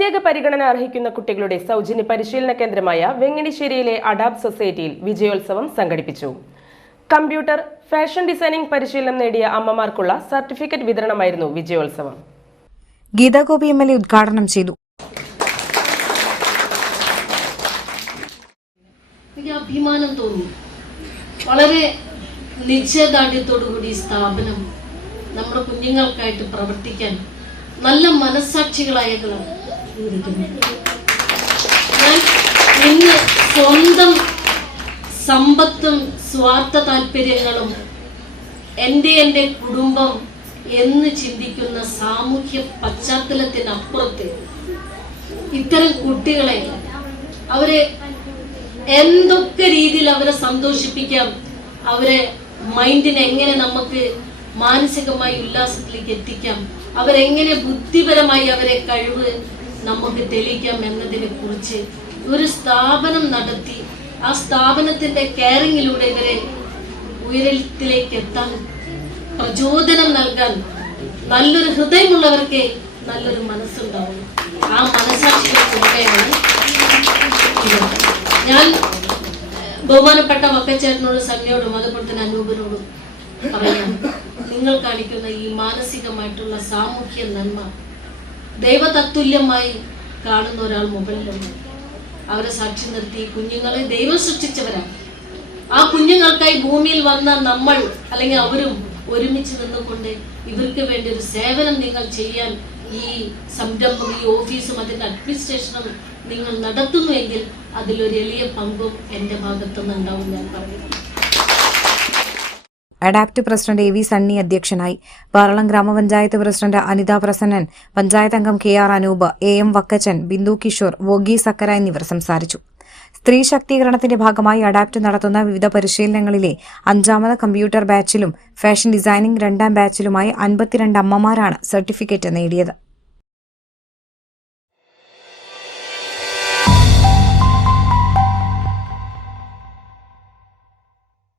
പ്രത്യേക പരിഗണന അർഹിക്കുന്ന കുട്ടികളുടെ സൗജന്യ പരിശീലന കേന്ദ്രമായ വെങ്ങണിശ്ശേരിയിലെ അഡാപ്റ്റ് സൊസൈറ്റിയിൽ വിജയോത്സവം സംഘടിപ്പിച്ചു. കമ്പ്യൂട്ടർ, ഫാഷൻ ഡിസൈനിംഗ് പരിശീലനം നേടിയ അമ്മമാർക്കുള്ള സർട്ടിഫിക്കറ്റ് വിതരണമായിരുന്നു വിജയോത്സവം. ഗീതാഗോപി MLA ഉദ്ഘാടനം ചെയ്തു. എനിക്ക് അഭിമാനം തോന്നി. വളരെ നിശ്ചയദാർഢ്യത്തോടുകൂടി സ്ഥാപനം നമ്മുടെ കുഞ്ഞുങ്ങൾക്കായിട്ട് പ്രവർത്തിക്കാൻ നല്ല മനസ്സാക്ഷികളായവരാണ്. ഞാൻ ഇന്ന് സ്വന്തം സമ്പത്തും സ്വാർത്ഥ താല്പര്യങ്ങളും എൻ്റെ കുടുംബം എന്ന് ചിന്തിക്കുന്ന സാമൂഹ്യ പശ്ചാത്തലത്തിനപ്പുറത്ത് ഇത്തരം കുട്ടികളെ അവരെ എന്തൊക്കെ രീതിയിൽ അവരെ സന്തോഷിപ്പിക്കാം, അവരെ മൈൻഡിനെ എങ്ങനെ നമുക്ക് മാനസികമായി ഉല്ലാസത്തിലേക്ക് എത്തിക്കാം, അവരെങ്ങനെ ബുദ്ധിപരമായി അവരെ കഴിവ് നമുക്ക് തെളിയിക്കാം എന്നതിനെ കുറിച്ച് ഒരു സ്ഥാപനം നടത്തി ആ സ്ഥാപനത്തിന്റെ കെയറിങ്ങിലൂടെ ഇവരെ ഉയരത്തിലേക്ക് എത്താൻ പ്രചോദനം നൽകാൻ നല്ലൊരു ഹൃദയമുള്ളവർക്ക് നല്ലൊരു മനസ്സുണ്ടാവും. ആ മനസ്സാക്ഷികളാണ് ഞാൻ ബഹുമാനപ്പെട്ട വക്കച്ചേട്ടനോടും സണ്ണിയോടും അതുപോലെ തന്നെ അനൂപിനോടും പറയാം. നിങ്ങൾ കാണിക്കുന്ന ഈ മാനസികമായിട്ടുള്ള സാമൂഹ്യ നന്മ ദൈവതത്തുല്യമായി കാണുന്ന ഒരാൾ മുകളിലുണ്ട്. അവരെ സാക്ഷി നിർത്തി കുഞ്ഞുങ്ങളെ ദൈവം സൃഷ്ടിച്ചവരാണ്. ആ കുഞ്ഞുങ്ങൾക്കായി ഭൂമിയിൽ വന്ന നമ്മൾ അല്ലെങ്കിൽ അവരും ഒരുമിച്ച് നിന്നുകൊണ്ട് ഇവർക്ക് വേണ്ടി ഒരു സേവനം നിങ്ങൾ ചെയ്യാൻ ഈ സംരംഭം, ഈ ഓഫീസും അതിന്റെ അഡ്മിനിസ്ട്രേഷനും നിങ്ങൾ നടത്തുന്നുവെങ്കിൽ അതിലൊരു എളിയ പങ്കും എൻ്റെ ഭാഗത്തുനിന്ന് ഉണ്ടാവും ഞാൻ പറയുന്നു. അഡാപ്റ്റ് പ്രസിഡന്റ് AV സണ്ണി അധ്യക്ഷനായി. പാറളം ഗ്രാമപഞ്ചായത്ത് പ്രസിഡന്റ് അനിത പ്രസന്നൻ, പഞ്ചായത്ത് അംഗം KR അനൂപ്, AM വക്കച്ചൻ, ബിന്ദു കിഷോർ, വോഗി സക്കര എന്നിവർ സംസാരിച്ചു. സ്ത്രീ ശാക്തീകരണത്തിന്റെ ഭാഗമായി അഡാപ്റ്റ് നടത്തുന്ന വിവിധ പരിശീലനങ്ങളിലെ 5ാമത് കമ്പ്യൂട്ടർ ബാച്ചിലും ഫാഷൻ ഡിസൈനിംഗ് 2ാം ബാച്ചിലുമായി 52 അമ്മമാരാണ് സർട്ടിഫിക്കറ്റ് നേടിയത്.